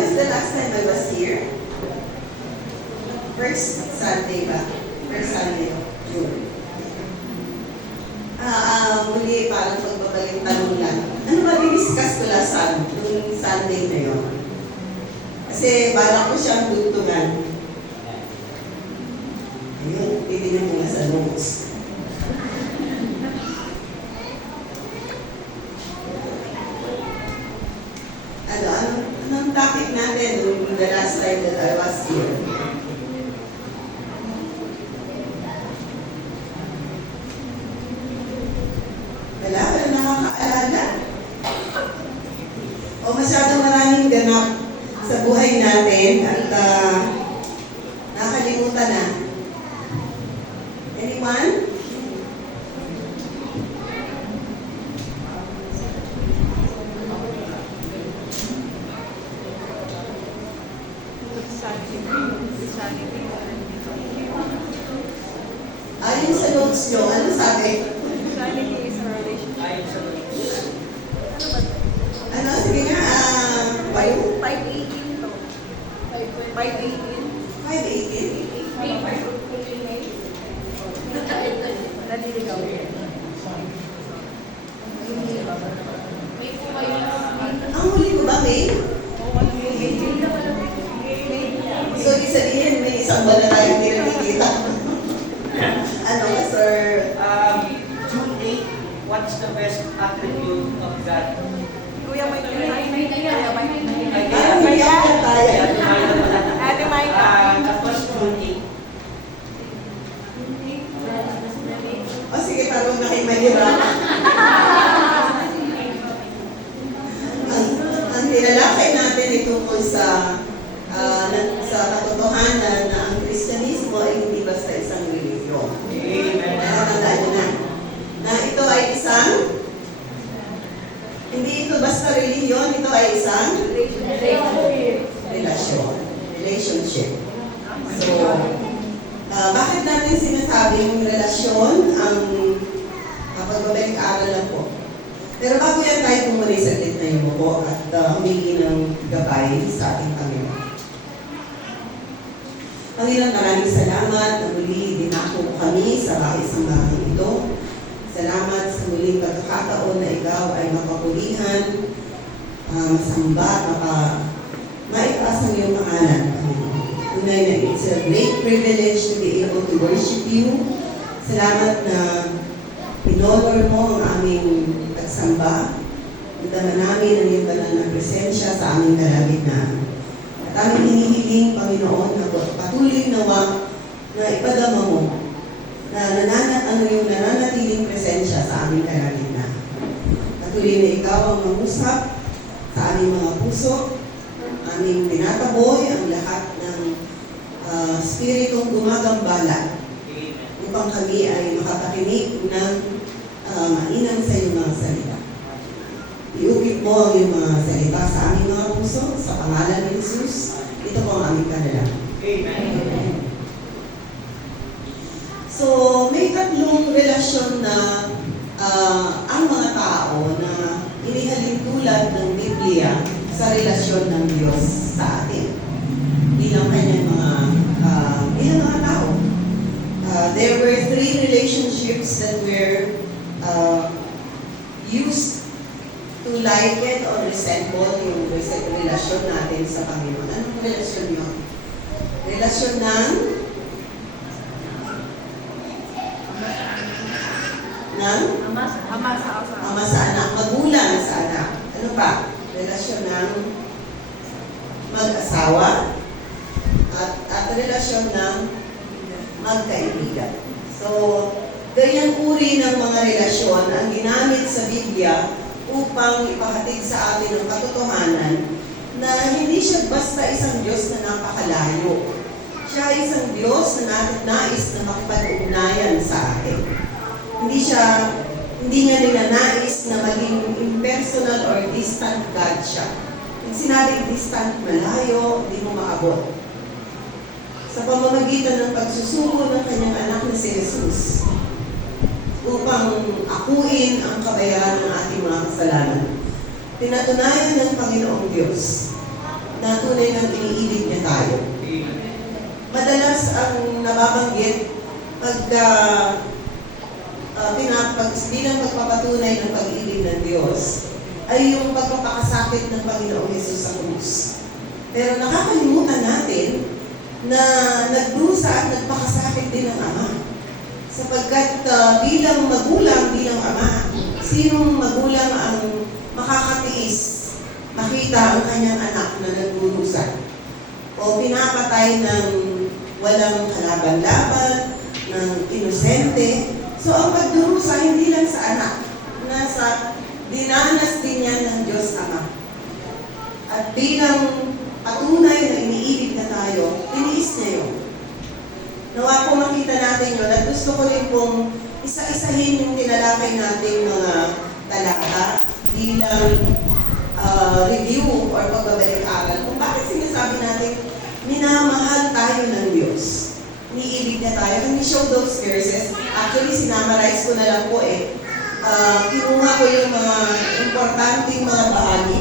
When was the last time I was here? First Sunday ba? First Sunday of June. Muli parang pagbabalik tanong lang. Ano ba diniscuss ko last nung Sunday na yun? Kasi balak ko siyang dugtungan. Ayun, titignan mo nga sa notes. Anong topic natin nung the last time that I was here? Wala nakakaalala. O masyadong maraming ganap sa buhay natin at nakalimutan na. Anyone? Ayon sa notes nyo, ano sabi? Sanity is a relationship. Ano? Sige nga, 518 to. 518. 518? Naliligaw. Ang huli ko ba, May? So, ibig sabihin, may isang buwan na tayo hindi nakikita. Ano, sir? June 8, what's the best attribute of God? Kuya Mike. Kuya Mike. Parang hindi ako tayo. Ate Mike. Tapos June 8. O sige, parang nakimahirap. Ang tinalakay natin ay tungkol sa katotohanan na ang Kristyanismo ay hindi basta isang relihiyon. Amen. Nakatandaan nyo na ito ay isang, hindi ito basta relihiyon, ito ay isang relationship. So, bakit natin sinasabing relasyon ang pagbabalik-aral lang po? Pero bago yan tayo pumuli sa gitna yung muko at humingi ng gabay sa ating Panginoon. Panginoon, maraming salamat na muli dinako kami sa bahay-sambahan ito. Salamat sa muling pagkakataon na ikaw ay mapapulihan, masamba, maitaas ang iyong pangalan. Tunay na it's a great privilege to be able to worship you. Salamat na pinonor mo ang aming pagsamba. Nadaman namin ang iyong banal na presensya sa aming kalagitnaan. At aming hinihiling, Panginoon, na patuloy nawa na ipadama mo na yung nananatiling presensya sa aming kalagitnaan. Patuloy na ikaw ang mangusap sa aming mga puso, aming tinataboy ang lahat ng spiritong gumagambala upang kami ay makapakinig ng mainam sa iyong mga salita. Iukit mo ang iyong mga salita sa aming mga puso, sa pangalan ni Jesus. Ito po ang aming panalangin. Amen. So, may tatlong relasyon na ang mga tao na inihalin tulad ng Biblia sa relasyon ng Diyos sa atin. Bilang kanyang mga tao. There were three relationships that were used to liken or resemble yung relasyon natin sa Panginoon. Anong relasyon yun? Relasyon ng ama sa anak, magulang sa anak. Ano pa? Relasyon ng mag-asawa at relasyon ng magkaibigan. So, ganyang uri ng mga relasyon ang ginamit sa Biblia upang ipahatid sa atin ang katotohanan na hindi siya basta isang Diyos na napakalayo. Siya ay isang Diyos na nais na makipag-ugnayan sa atin. Hindi niya ninanais na maging impersonal or distant God siya. Pag sinabing distant, malayo, hindi mo maabot. Sa pamamagitan ng pagsusuko ng kanyang anak na si Jesus upang akuin ang kabayaran ng ating mga kasalanan. Pinatunayan ng Panginoong Diyos na tunay ng iniibig niya tayo. Madalas ang nababanggit pagka bilang pagpapatunay ng pag-ibig ng Diyos ay yung pagpapakasakit ng Panginoong Hesus sa krus. Pero nakakalimutan natin na nagdusa at nagpakasakit din ng Ama. Sapagkat bilang magulang, bilang Ama, sinong magulang ang makakatiis makita ang kanyang anak na nagdurusa o pinapatay ng walang kalaban-laban, ng inosente. So ang pagdurusa hindi lang sa anak, nasa dinanas din yan ng Diyos Ama. At bilang patunay na iniibig na tayo, tiniis niya yun. Nawa po makita natin yun at gusto ko rin pong isa-isahin yung tinalakay natin mga talata bilang review or pagbabalik-aral kung bakit sinasabi natin minamahal tayo ng Diyos. Iniibig niya tayo. Can we show those verses? Actually, sinamarize ko na lang po eh. Kinuha ko yung mga importanteng mga bahagi.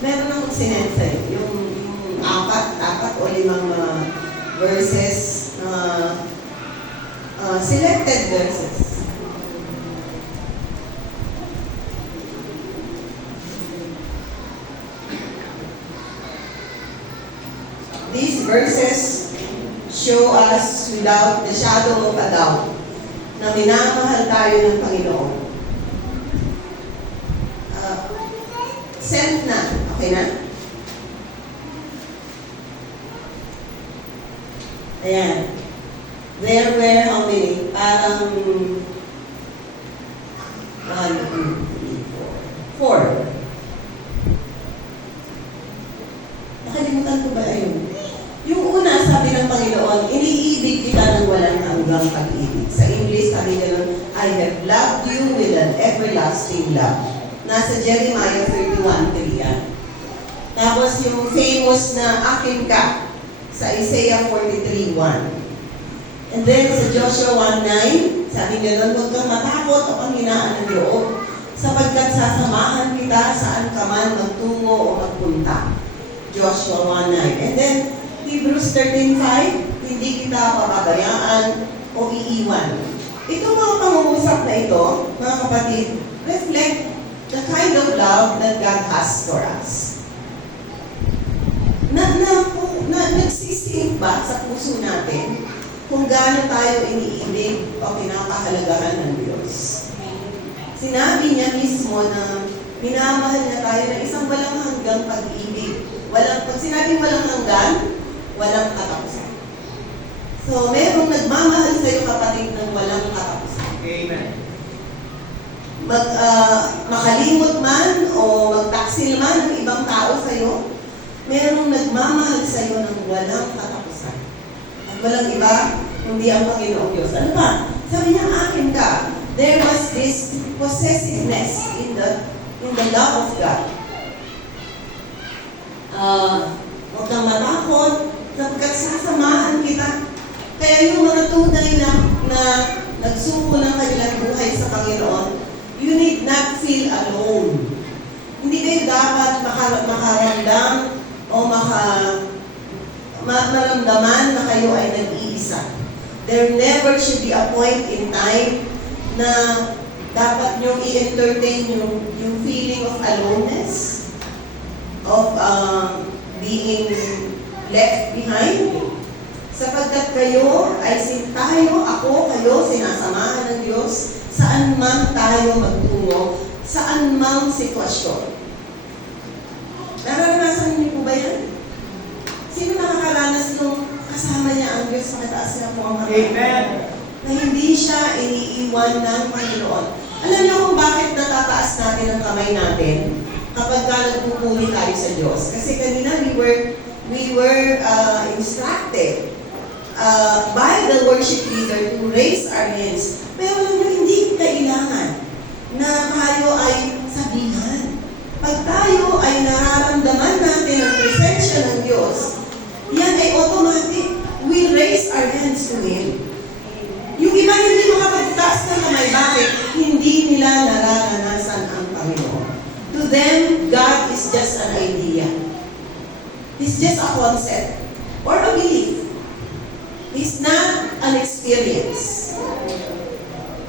Meron akong sinensay. Yung apat o limang mga verses, selected verses. These verses show us without the shadow of a doubt na minamahal tayo ng Panginoon. Sent na. Okay na? Ayan. There were how many? Parang 1, 2, 3, 4. 4. Nakalimutan ko ba yun? Yung una, sabi ng Panginoon, iniibig kita ng walang hanggang pag-ibig. Sa English, sabi niya nun, I have loved you with an everlasting love. Nasa Jeremiah 31:3 yan. Tapos yung famous na akin ka sa Isaiah 43:1. And then sa Joshua 1:9, sabi niya nun, huwag kang matakot o panghinaan ng loob, sapagkat sasamahan kita saan ka man magtungo o magpunta. Joshua 1:9. And then Hebrews 13:5, hindi kita papabayaan o iiwan. Itong mga pangungusap na ito, mga kapatid, reflect the kind of love that God has for us. Nagsisink ba sa puso natin kung gaano tayo iniibig o pinapahalagahan ng Diyos? Sinabi niya mismo na minamahal niya tayo ng isang walang hanggang pag-ibig. Pag sinabing walang hanggan, walang katapusan. So, merong nagmamahal sa iyo, kapatid, ng walang katapusan. Amen. Makalimot man o magtaksil man ng ibang tao sa iyo, merong nagmamahal sa iyo ng walang katapusan. At walang iba, kundi ang Panginoong Diyos. Ano ba? Sabi niya, akin ka. There was this possessiveness in the love of God. Huwag kang matakot, sapagkat sasamahan kita. Kaya yung mga tunay na nagsuko ng kanilang buhay sa Panginoon, you need not feel alone. Hindi kayo dapat makaramdam o maramdaman na kayo ay nag-iisa. There never should be a point in time na dapat niyong i-entertain yung feeling of aloneness, of being left behind. Sapagkat kayo ay kayo, sinasamahan ng Diyos saan man tayo magtungo, saan mang sitwasyon. Nararanasan niyo po ba yan? Sino nakakaranas nung kasama niya ang Diyos sa kataas na po ang hanggang? Amen. Na hindi siya iniiwan ng Panginoon. Alam niyo kung bakit natataas natin ang kamay natin kapag nagpupuri tayo sa Diyos? Kasi kanina we were instructed by the worship leader to raise our hands. Pero alam niyo, hindi kailangan na tayo ay sabihan. Pag tayo ay nararamdaman natin ang presensya ng Diyos, yan ay automatic. We raise our hands to Him. Yung iba hindi makapagtaas ng kamay. Bakit? Hindi nila just a concept or a belief. He's not an experience.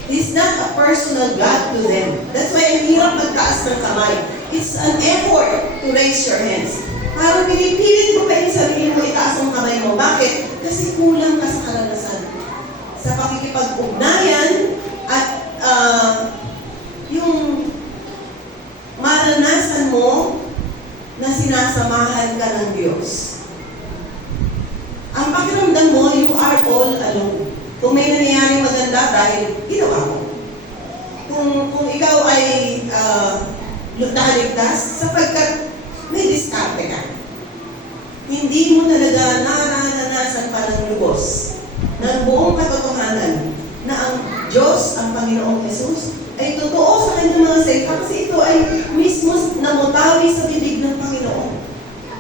He's not a personal God to them. That's why ang hirap magtaas ng kamay. It's an effort to raise your hands. Parang pinipilit mo pa yung sarili mo itaas ang kamay mo. Bakit? Kasi kulang ka sa karanasan. Sa pakikipag-ugnayan at yung maranasan mo na sinasamahan ka ng Diyos. Ang pakiramdam mo, you are all alone. Kung may nangyayaring maganda dahil ginawa mo. Kung ikaw ay nakaligtas, sapagkat may diskarte ka. Hindi mo talaga naranasan pa ng lubos ng buong katotohanan na ang Diyos, ang Panginoong Jesus, ay totoo sa kanyang mga salita kasi ito ay mismo namutawi sa bibig ng Panginoon.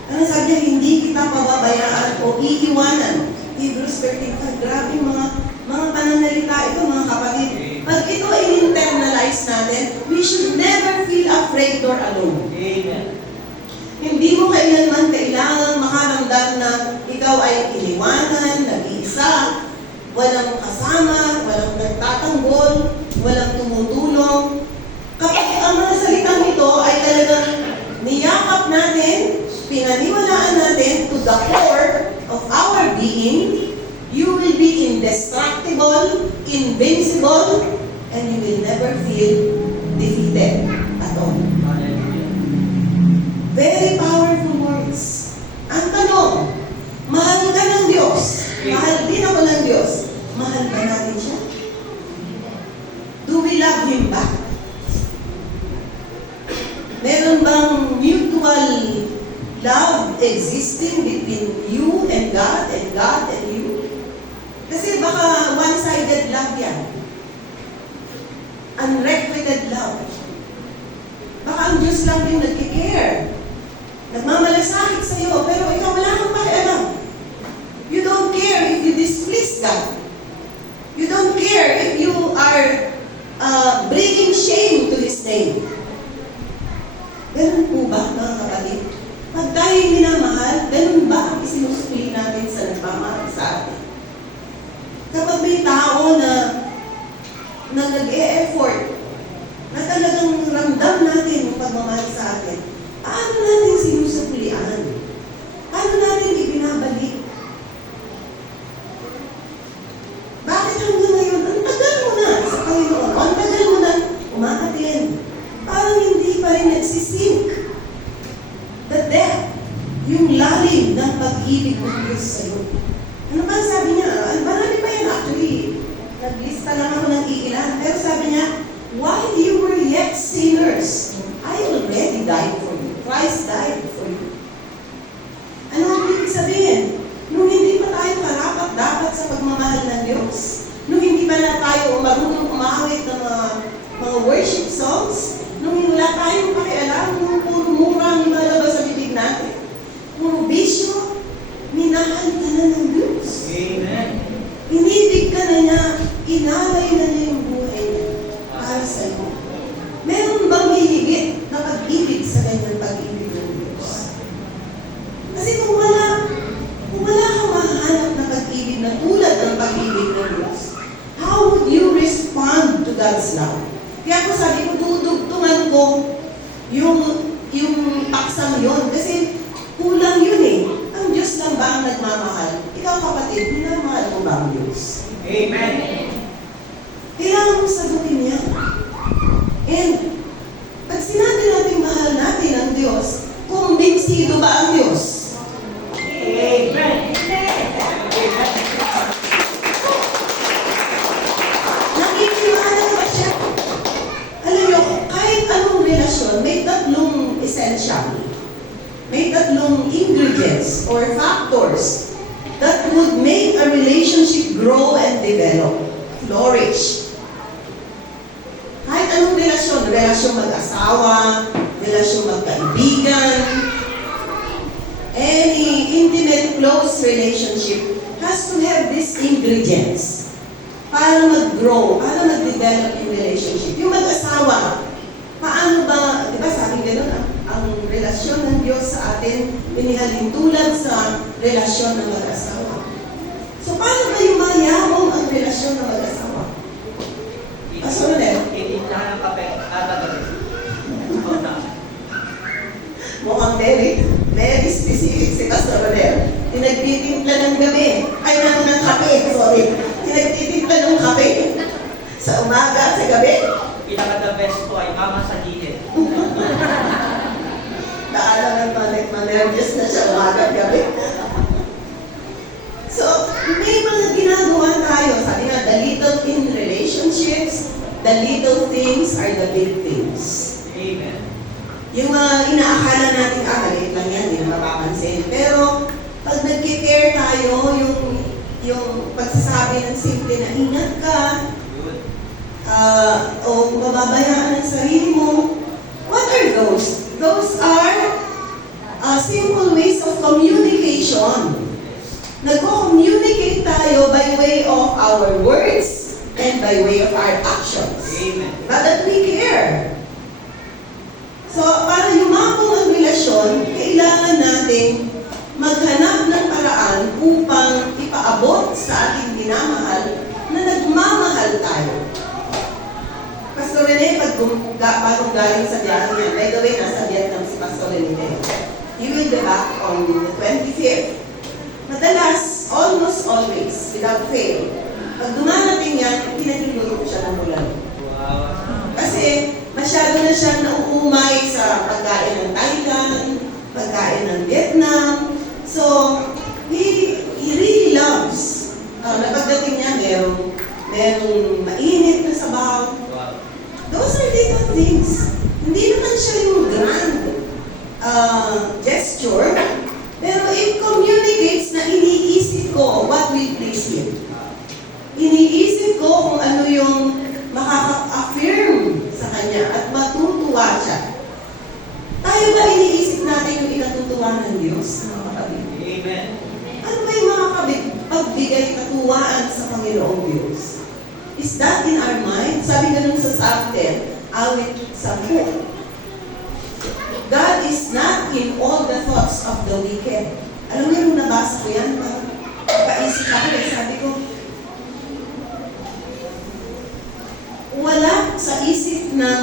Ano sabi niya, hindi kita pababayaan o iiwanan. Hebrews 13:5, grabe mga pananalita ito, mga kapatid. Pag ito ay internalize natin, we should never feel afraid or alone. Amen. Hindi mo kailanman kailangang makaramdam na ikaw ay iniwanan, nag-iisa, walang kasama, walang nagtatanggol, walang tumutulong. Kapag ang mga salitang ito ay talagang niyakap natin, pinaniwalaan natin to the core of our being, you will be indestructible, invincible, and you will never feel defeated at all. Very powerful words. Ang tanong, mahal ka ng Diyos? Mahal din ako ng Diyos. Mahal ba natin siya? Do we love Him back? Meron bang mutual love existing between you and God and you? Kasi baka one-sided love yan. Unrequited love. Baka ang Diyos lang yung nagkikare. Nagmamalasakit sa'yo, pero ikaw wala kang pakialam. You don't care if you displease God. You don't care if you are bringing shame to His name. Ganun po ba, mga kapatid? Pag tayo'y minamahal, ganun ba ang isinusuli natin sa nagmamahal sa atin? Kapag may tao na nag-e-effort, na talagang ramdam natin yung pagmamahal sa atin, paano natin sinusuplian? Paano natin ibinabalik? Bakit hanggang ngayon, ang tagal mo na sa Panginoon, ang tagal mo na umaatin, parang hindi pa rin nagsisink the depth, yung lalim ng pag-ibig ng Diyos sa'yo. Ano ba sabi niya? Marami pa yan actually. Naglista lang ako ng iilan. Pero sabi niya, while you were yet sinners, I already died for you. Christ died for you. Ano ang ibig sabihin? Nung hindi pa tayo karapat-dapat sa pagmamahal ng Diyos, nung hindi pa na tayo marunong umawit ng mga worship songs, nung wala tayong pakialam, nung puro mura ang lumalabas sa bibig natin, puro bisyo, minahal ka na ng Diyos. Amen. Inibig ka na niya, inalay na niya yung buhay niya para sa iyo. Meron bang hihigit na pag-ibig sa ganyang pag-ibig ng Diyos? Kasi kung wala kang mahanap na pag-ibig na tulad ng pag-ibig ng Diyos, how would you respond to God's love? Kaya ko sabi ko, dudugtungan ko yung paksang yun. Kasi kulang yun eh. Ang Diyos lang ba ang nagmamahal? Ikaw kapatid, minamahal mo ba ang Diyos? Amen. Kailangan mong sagutin yan. And, pag sinabi natin mahal natin ang Diyos, kumbinsido ba ang Diyos? Amen. Nakikilala ba siya? Alam niyo, kahit anong relasyon, may tatlong essential. May tatlong ingredients or factors that would make a relationship grow and develop, flourish. Kahit anong relasyon mag-asawa, relasyon magkaibigan, any intimate, close relationship has to have these ingredients para mag-grow, para mag-develop yung relationship. Yung paano ba, di ba sabi gano'n, ang relasyon ng Diyos sa atin, mamahalin tulad sa relasyon ng mag-asawa. So, paano ba yung mayabong ang relasyon ng mag-asawa? Pastor Nel? Titintahan ng kape. Tatagabi. Oo na. Mukhang very specific si Pastor Nel. Pinagtitimpla ng gabi. Ay, ng kape, sorry. Pinagtitimpla ng kape. Sa umaga at sa gabi. Pinaka-the best po ay mama sa gilid. Naala ng manervyos na siya umaga at gabi. So, may mga ginagawa tayo. Sabi nga, the little in relationships, the little things are the big things. Amen. Yung mga inaakala natin, maliit lang yan, hindi na mapapansin. Pero, pag nag-care tayo, yung pagsasabi ng simple na ingat ka, Good. o mababayaan ang sarili mo, what are those? Those are simple ways of communication. Nagko-communicate tayo by way of our words and by way of our actions. Amen. Not that we care. So, para yumabong ang relasyon, kailangan natin maghanap ng paraan upang ipaabot sa ating minamahal na nagmamahal tayo. Pastor Rene, bagong galing sa biyahe niya, by the way, nasa Vietnam si Pastor Rene. He will be back on the 25th. Madalas, almost always, without fail, pag dumarating yan, pinagluto siya ng ulan. Wow. Kasi masyado na siyang nauumay sa pagkain ng Thailand, pagkain ng Vietnam. So, he really loves. Na pagdating niya, merong mainit na sabaw. Wow. Those are little things. Hindi naman siya yung grand gesture, pero it communicates na iniisip ko what will please Him. Iniisip ko kung ano yung makaka-affirm sa Kanya at matutuwa siya. Tayo ba iniisip natin yung ikatutuwa ng Diyos, mga kapatid? Amen. Ano ba yung makakapagbigay katuwaan sa Panginoong Diyos? Is that in our mind? Sabi ganun sa Psalm 10, awit 10. God is not in all the thoughts of the wicked. Alam mo yung nabasa ko yan, paisip ako, sabi ko, wala sa isip ng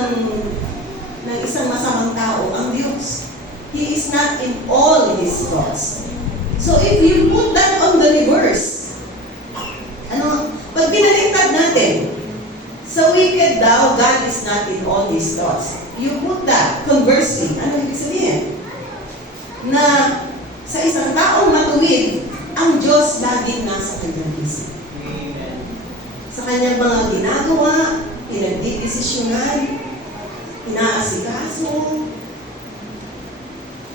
isang masamang tao ang Diyos. He is not in all His thoughts. So if you put that on the reverse, pag pinaliktad natin, sa wicked daw, God is not in all His thoughts. You put that, conversely, ano ibig sabihin? Na sa isang taong matuwid, ang Diyos laging nasa kanyang isip. Amen. Sa kanyang mga ginagawa, pinagdidesisyonan, inaasikaso,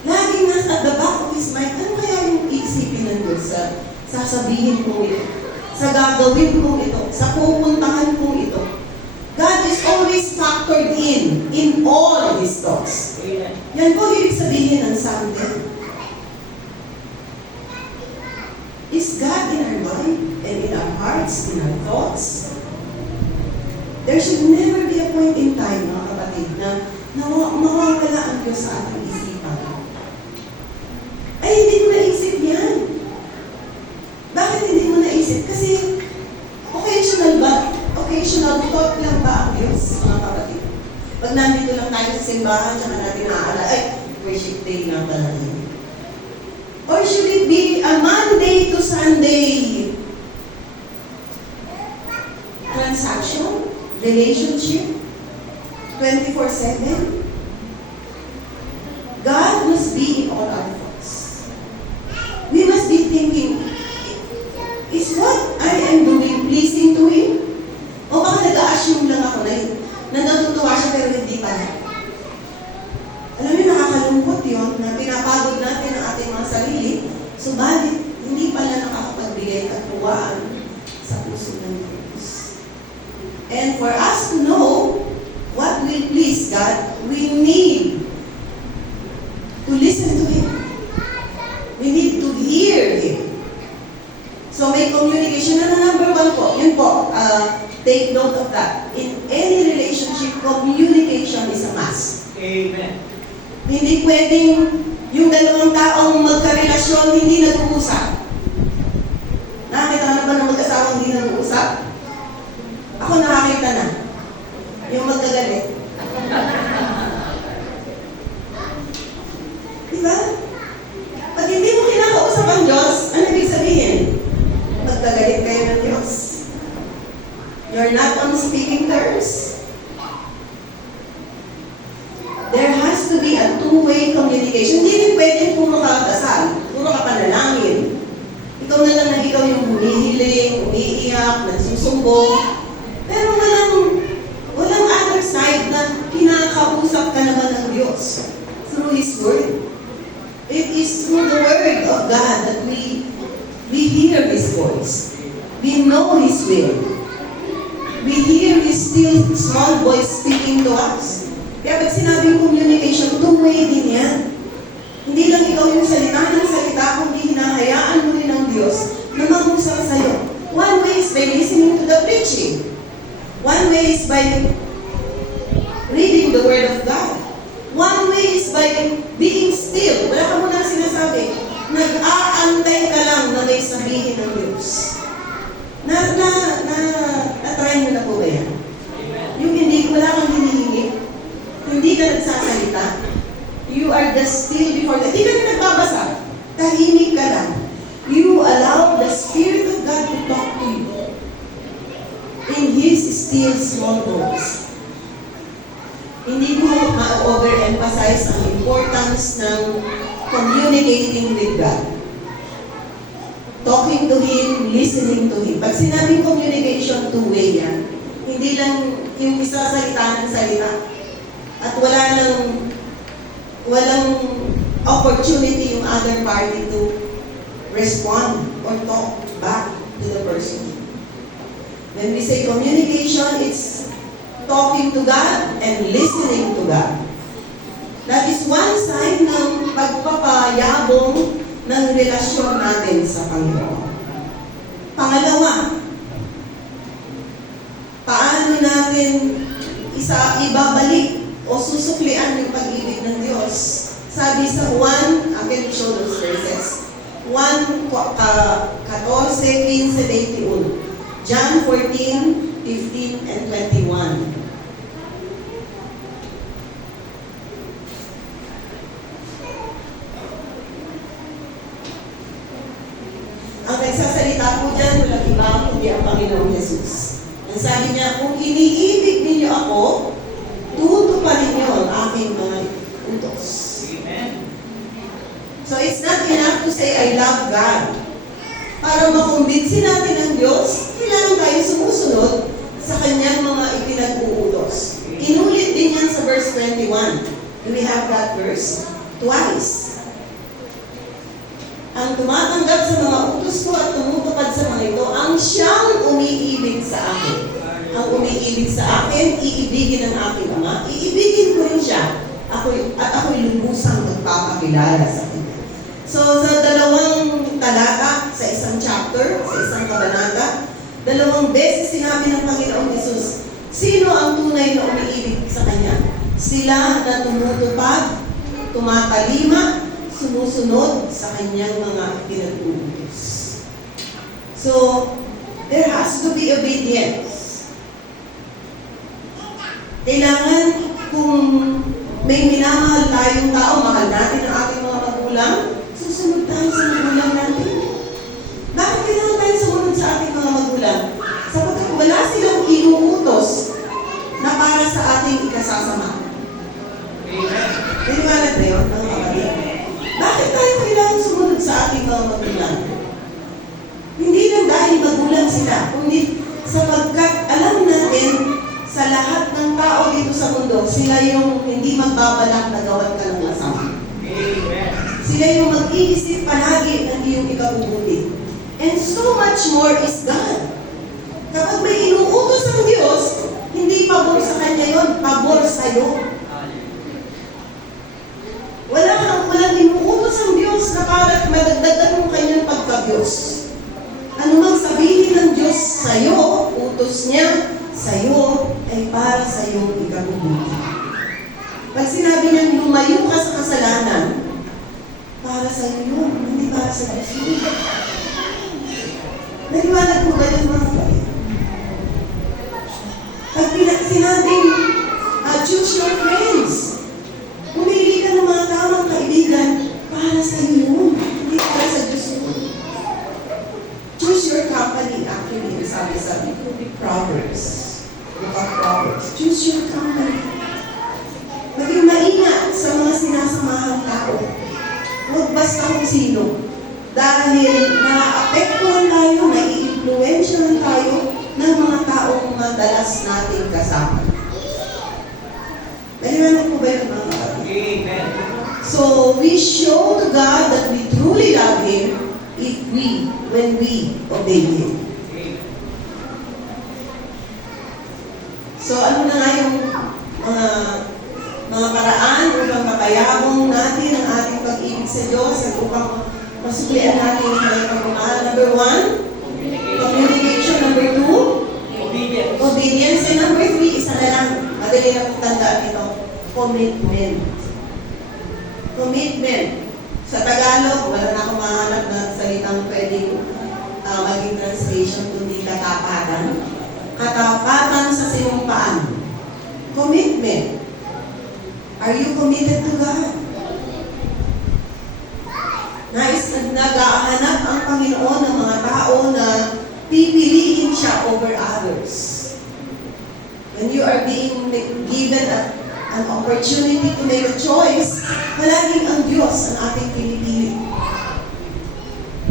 laging nasa at the back of His mind, ano kaya yung iisipin ng Diyos sa sasabihin kong ito, sa gagawin kong ito, sa pupuntahan kong ito. God is always factored in all His thoughts. Amen. Yan po ibig sabihin ng Psalm 10. Is God in our mind and in our hearts, in our thoughts? There should never be a point in time, mga kapatid, na mawawala ang Diyos sa ating isipan. Ay, hindi ko naisip yan. Bakit hindi mo naisip? Kasi occasional thought lang ba ang Diyos, mga kapatid? Pag nandito lang tayo sa simbahan, tsaka natin naaalala, ay, worship day na pala yun. Or should it be a Monday to Sunday transaction, relationship, 24/7? God must be in all our thoughts. We must be thinking, is what I am doing pleasing to Him? O baka nag-a-assume lang ako na natutuwa siya pero hindi pala. Alam niyo, nakakalungkot yun na pinapagod natin ang ating mga sarili, subalit hindi pala nakakapagbigay katuwaan sa puso ng Diyos. And for us to know what will please God, we need to listen to Him. We need to hear Him. So may communication. Number one po, yun po, take note of that. In any relationship, communication is a must. Amen. Hindi pwedeng Yung dalawang taong magkarelasyon, hindi nag-uusap. Nakakita ka na ba ng mag-asawang hindi nag-uusap? Ako nakakita na. Yung magkagalit. Diba? Pag hindi mo kinakausap ang Diyos, ano ibig sabihin? Magkagalit kayo ng Diyos. You're not on speaking terms. There has to be a two-way communication. Hindi rin pwedeng puro ka kasal, puro ka panalangin. Ikaw na lang na ikaw yung humihiling, umiiyak, nagsusumbong. Pero walang other side na kinakausap ka naman ng Diyos through His Word. It is through the Word of God that we hear His voice. We know His will. We hear His still small voice speaking to us. Kaya pag sinabing communication, two-way din yan. Hindi lang ikaw yung salita ng salita, kundi hinahayaan mo rin ng Diyos na mag-usap sa'yo. One way is by listening to the preaching. One way is by reading the Word of God. One way is by being still. Wala ka muna sinasabi. Nag-aantay ka lang na may sabihin ng Diyos. Na-try mo na po ba yan? Yung hindi, wala kang hinihingi. Hindi ka nagsasalita. You are just still before God. Hindi ka na nagbabasa. Tahimik ka lang. You allow the Spirit of God to talk to you. In His still small voice. Hindi ko ma-overemphasize ang importance ng communicating with God. Talking to Him, listening to Him. Pag sinabing communication, two-way yan. Hindi lang yung isa salita ng salita. At walang opportunity yung other party to respond or talk back to the person. When we say communication, it's talking to God and listening to God. That is one sign ng pagpapayabong ng relasyon natin sa Panginoon. Pangalawa, paano natin ibabalik o susuklian yung pag-ibig ng Diyos? Sabi sa 1, I can show those verses. 1, 14, 15, 21. John 14, 15, and 21. Ang nagsasalita po dyan, walang iba kundi ang Panginoong Jesus. Ang sabi niya, kung iniibig ninyo ako, tutuparin niyo ang aking mga utos. Amen. So it's not enough to say, I love God. Para makumbinsin natin ang Diyos, kailangan tayo sumusunod sa Kanyang mga ipinag-uutos. Inulit din yan sa verse 21. Do we have that verse? Twice. Ang tumatanggap sa mga utos ko at tumutupad sa mga ito, ang siyang umiibig sa akin. Ang umiibig sa akin, iibigin ng aking Ama. Iibigin ko rin siya. Ako'y lubusang magpapakilala sa Kanya. So, sa dalawang talata, sa isang chapter, sa isang kabanata, dalawang beses sinabi ng Panginoong Jesus, sino ang tunay na umiibig sa Kanya? Sila na tumutupad, tumatalima, sumusunod sa Kanyang mga pinag-uutos. So, there has to be obedience. Kailangan kung may minamahal tayong tao, mahal natin ang ating mga magulang, susunod tayo sa magulang natin. Bakit kailangan tayo sumunod sa ating mga magulang? Sapagkat wala silang inuutos na para sa ating ikasasama. Amen. Niniwalag na yun, mga kapatid? Bakit tayo kailangan sumunod sa ating mga magulang? Hindi lang dahil magulang sila, kundi sapagkat alam natin sa lahat ng tao dito sa mundo, sila yung hindi magbabalak na gawan ka ng masama. Amen. Sila yung mag-iisip palagi ng iyong ikabubuti. And so much more is God. Kapag may inuutos ang Diyos, hindi pabor sa Kanya yon, pabor sa'yo. Walang inuutos ang Diyos na para madagdagan mo kanyang pagka-Diyos. Ano mang sabihin ng Diyos sa'yo, utos niya sa'yo, ay para sa iyong ikabubuti. Pag sinabi niyang lumayo ka sa kasalanan, para sa Diyos mo. Naliwanag po ba yung mga kapatid? Pag sinabing, choose your friends. Pumili ka ng mga tamang kaibigan para sa iyo, hindi para sa Diyos mo. Choose your company, actually, sabi Proverbs. Book of Proverbs. Choose your company. Maging maingat sa mga sinasamahang tao. Huwag basta kung sino. Dahil naapektuhan tayo, nai-influensyahan tayo ng mga taong madalas nating kasama. Naliwanag po ba yung mga kapatid? Amen. So, we show to God that we truly love Him when we obey Him. So, ano na nga yung mga paraan upang mapayabong natin ang ating pag-ibig sa Diyos at upang masuklian natin ang kanyang pagmamahal. Number 1, communication. Number 2, Obedience. obedience. And number 3, isa na lang, madali na kong tandaan ito, commitment. Commitment. Sa Tagalog, wala na akong mahanap na salitang pwedeng maging translation kundi katapatan. Katapatan sa sinumpaan. Commitment. Are you committed to God? Nag-ahanap ang Panginoon ng mga tao na pipiliin siya over others. When you are being given an opportunity to make a choice, palaging ang Diyos ang ating pinipili.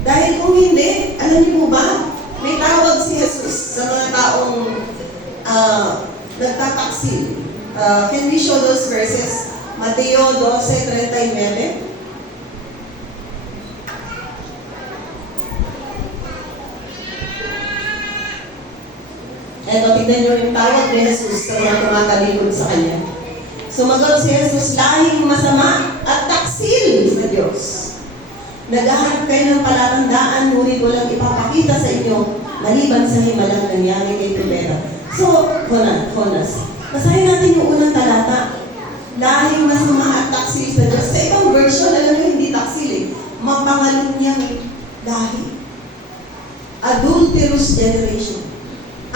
Dahil kung hindi, alam niyo po ba, may tawag si Jesus sa mga taong nagtataksil. Can we show those verses? Mateo 12:39. Eto, tignan niyo yung tawag ni Jesus sa mga tumatalikod sa Kanya. Sumagot si Jesus, lahing masama at taksil sa Diyos. Naghahanap kayo ng palatandaan, ngunit walang ipapakita sa inyo, maliban sa himalang nangyari kay Primera. So, Honas. Basahin natin yung unang talata. Lahing masama at taksil sa Diyos. Sa ibang version, alam niyo, hindi taksil eh. Mapangalunyang lahi. Adulterous generation.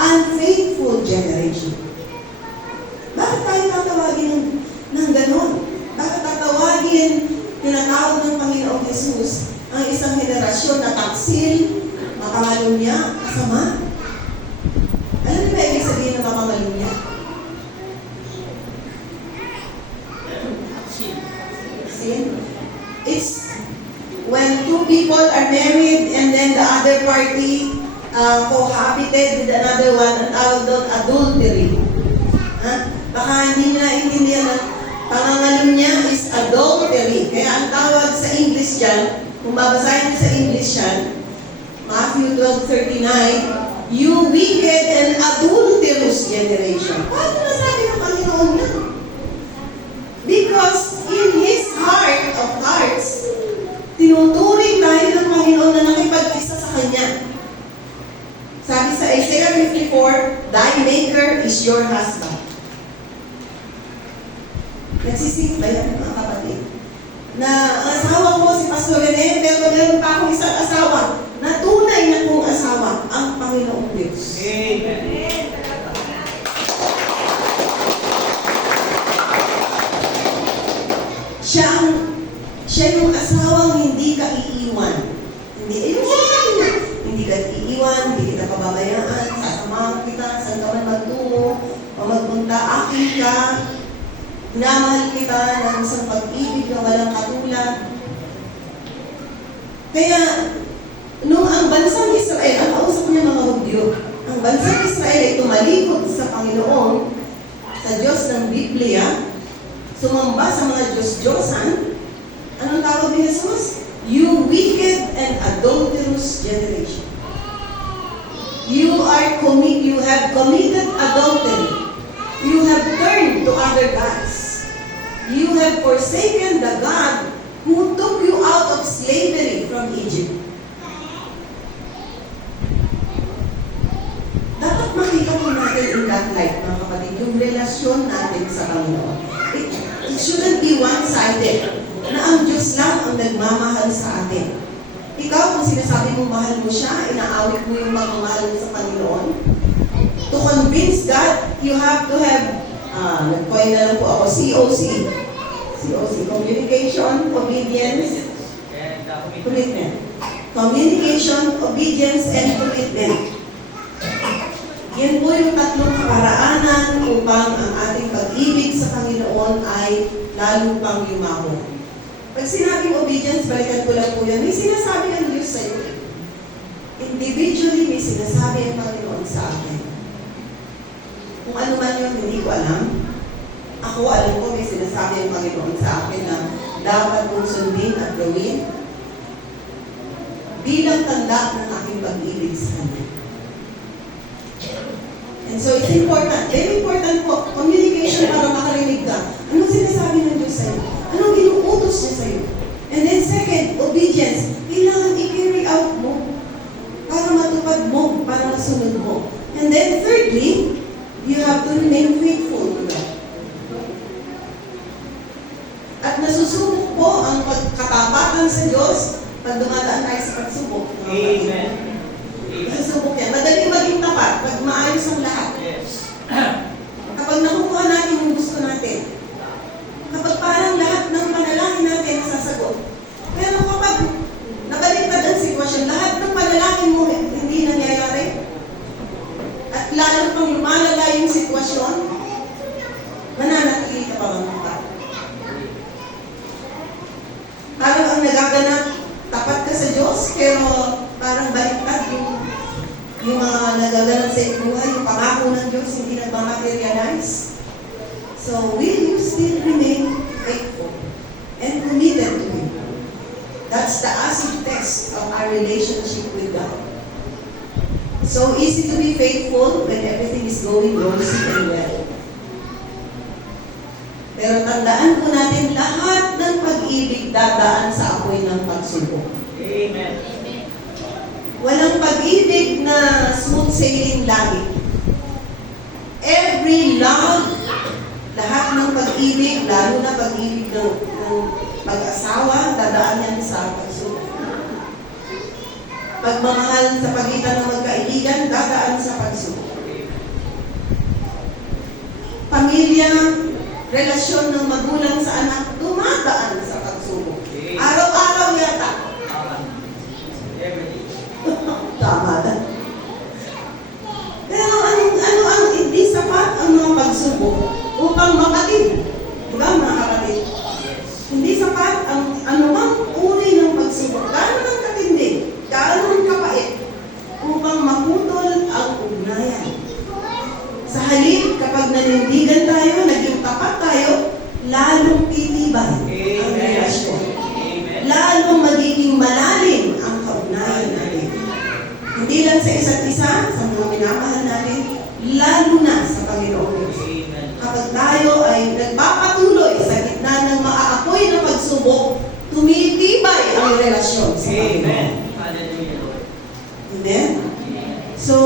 Unfaithful generation. Bakit tayo tatawagin ng ganon? Bakit tatawagin, tinatawag ng Panginoong Jesus, ang isang henerasyon na taksil, mapangalunya, kasama? Alam niyo ba ibig sabihin ng mapangalunya? Sin. It's when two people are married and then the other party cohabited with another one, ang tawag doon, adultery. Baka hindi nyo naintindihan na pangangalunya is adultery. Kaya ang tawag sa English dyan, kung babasahin nyo sa English yan, Matthew 12:39, you wicked and adulterous generation. Paano nasabi ng Panginoon yan? Because in His heart of hearts, tinuturing tayo ng Panginoon na nakipag-isa sa Kanya. Sabi sa Isaiah 54, thy maker is your husband. Nagsisik ba yan mga kapatid? Na ang asawa ko si Pastor Rene, pero meron pa akong isang asawa na tunay na kong asawa, ang Panginoong Diyos. Amen. Siya yung asawang hindi ka iiwan. Hindi ka iiwan, hindi kita pababayaan, sasamahan kita, saan ka man magtungo, o magpunta, akin ka, minamahal kita ng isang pag-ibig na walang katulad. Kaya, nung ang bansang Israel, ang kausap niya mga Hudyo, ang bansang Israel ay tumalikod sa Panginoon, sa Diyos ng Biblia, sumamba sa mga Diyos-Diyosan. Anong tawag ni Jesus? You wicked and adulterous generation. You have committed adultery. You have turned to other gods. You have forsaken the God who took you out of slavery from Egypt. Dapat makita po natin in that light, mga kapatid, yung relasyon natin sa Panginoon. It shouldn't be one-sided, na ang Diyos lang ang nagmamahal sa atin. Ikaw, kung sinasabi mo mahal mo siya, inaawit mo yung pagmamahal mo sa Panginoon. To convince God, you have to have, nag-coin na lang po ako, COC. COC, Communication, Obedience, And Commitment. Communication, Obedience, and Commitment. Yan po yung tatlong kaparaanan upang ang ating pag-ibig sa Panginoon ay lalo pang yumaho. Pag sinabing obedience, balikan ko lang po yan, may sinasabi ang Diyos sa iyo. Individually, may sinasabi ang Panginoon sa akin. Kung ano man yun, hindi ko alam. Ako, alam ko, may sinasabi ang Panginoon sa akin na dapat kong sundin at gawin bilang tanda ng aking pag-ibig sa Kanya. And so it's important, very important po, communication para makarinig ka. Anong sinasabi ng Diyos sa'yo? Anong ginuutos niya sa'yo? And then second, obedience. Kailangan i-carry out mo para matupad mo, para masunod mo. And then thirdly, you have to remain faithful to God. At nasusubok po ang pagkatapatan sa Diyos pag dumadaan tayo sa pagsubok. Amen. Nasusubok yan. Madali maging tapat pag maayos ang lahat. Yes. Kapag nakukuha natin yung gusto natin. Kapag parang lahat ng panalangin natin nasasagot. Pero kapag nabaliktad ang sitwasyon, lahat ng panalangin mo hindi nangyayari. At lalo pang lumalala yung sitwasyon, mananatili ka pa bang tapat. Parang ang nagaganap, tapat ka sa Diyos, pero parang baliktad yung mga nagaganap sa iyong buhay, yung pangako ng Diyos, hindi nagmamaterialize. So, will you still remain faithful and committed to Him? That's the acid test of our relationship with God. So easy to be faithful when everything is going rosy and well. Pero tandaan po natin, lahat ng pag-ibig dadaan sa apoy ng pagsubok. Amen. Walang pag-ibig na smooth sailing lagi. Every love, lahat ng pag-ibig, lalo na pag-ibig ng mag-asawa, dadaan yan sa pagsubok. Pagmamahal sa pagitan ng magkaibigan, dadaan sa pagsubok. Pamilya, relasyon ng magulang sa anak, dumadaan sa pagsubok. Araw-araw yata. Every day. Tama na. Pero ano ang hindi sapat ang mga pagsubok upang makatid? Diba mga kapatid? Hindi sapat ang anumang uri ng pagsubok. Gaano ng katindi? Gaano ng kapait? Upang maputol ang ugnayan. Sa halip, kapag nanindigan tayo, naging tapat tayo, lalong titibay ang relasyon. Lalong magiging malalim ang kaugnayan natin. Hindi lang sa isa't isa, sa mga minamahal natin, lalo na sa Panginoon Diyos. Kapag tayo ay nagpapatuloy sa gitna ng maaapoy na pagsubok, tumitibay ang relasyon sa Panginoon. Amen. Hallelujah, Lord. Amen? So,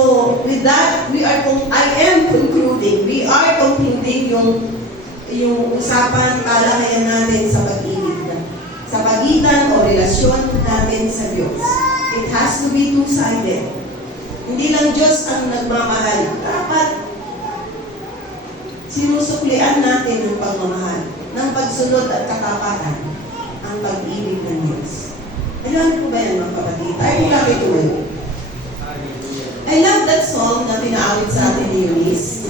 with that, I am concluding. We are concluding yung usapan, talakayan natin sa pag-ibig. Sa pagitan o relasyon natin sa Diyos. It has to be two-sided. Hindi lang Diyos ang nagmamahal. Dapat sinusuklian natin ng pagmamahal, ng pagsunod at katapatan ang pag-ibig ng Diyos. Alam po ba yan mga kapatid? Tayo kapituloy. I love that song na pinaawit sa atin ni Eunice.